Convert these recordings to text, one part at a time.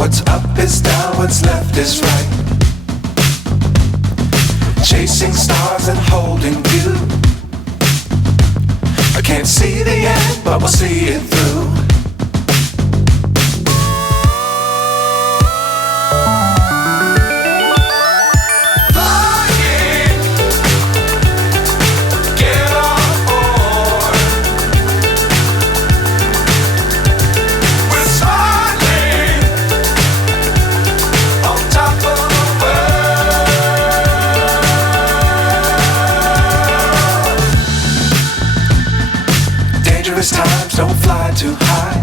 What's up is down, what's left is right. Chasing stars and holding you. I can't see the end, but we'll see it through. Times don't fly too high.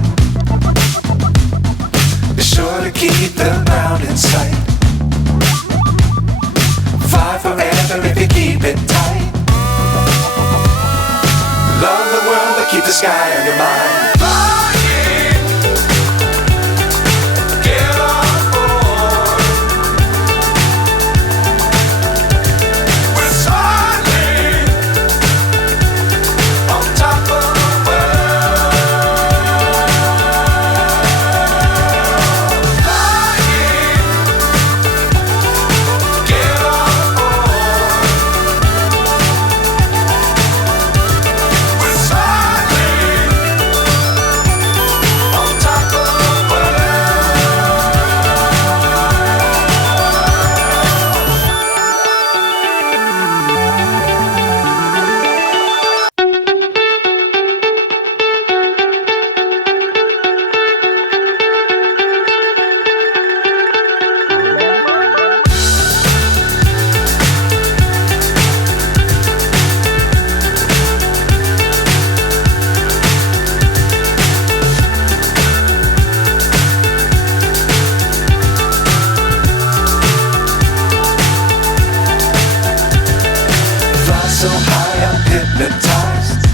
Be sure to keep the ground in sight. Fly forever if you keep it tight. Love the world but keep the sky on your mind. So high I'm hypnotized.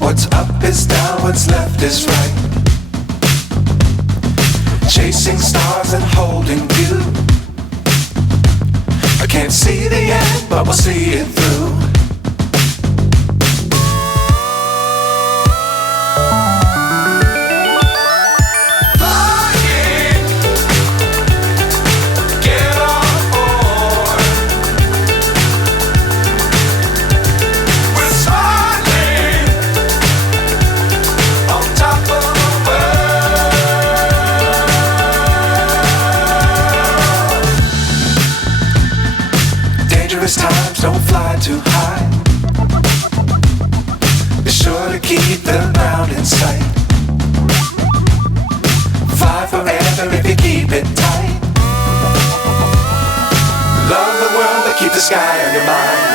What's up is down, what's left is right. Chasing stars and holding you. I can't see the end, but we'll see it through. Times don't fly too high. Be sure to keep the ground in sight. Fly forever if you keep it tight. Love the world but keep the sky on your mind.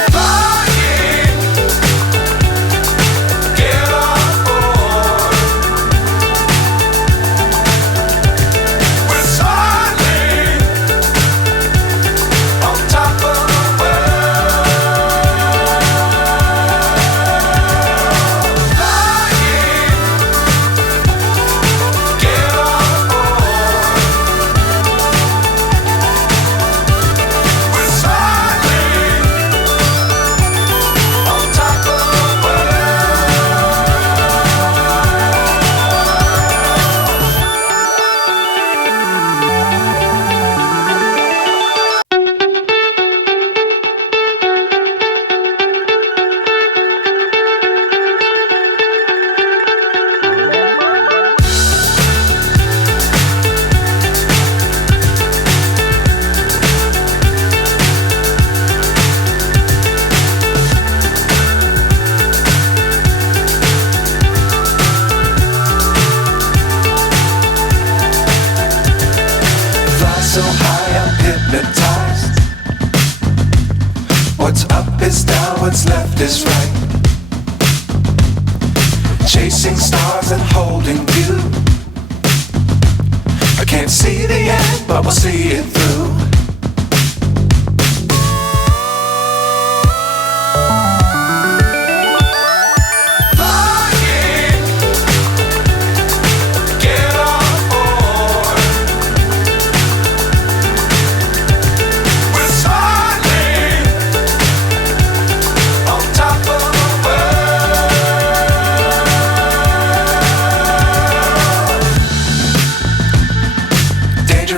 So high I'm hypnotized. What's up is down, what's left is right. Chasing stars and holding you. I can't see the end, but we'll see it through.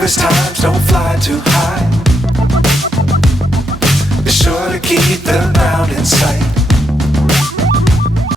dangerous times, don't fly too high. Be sure to keep the ground in sight.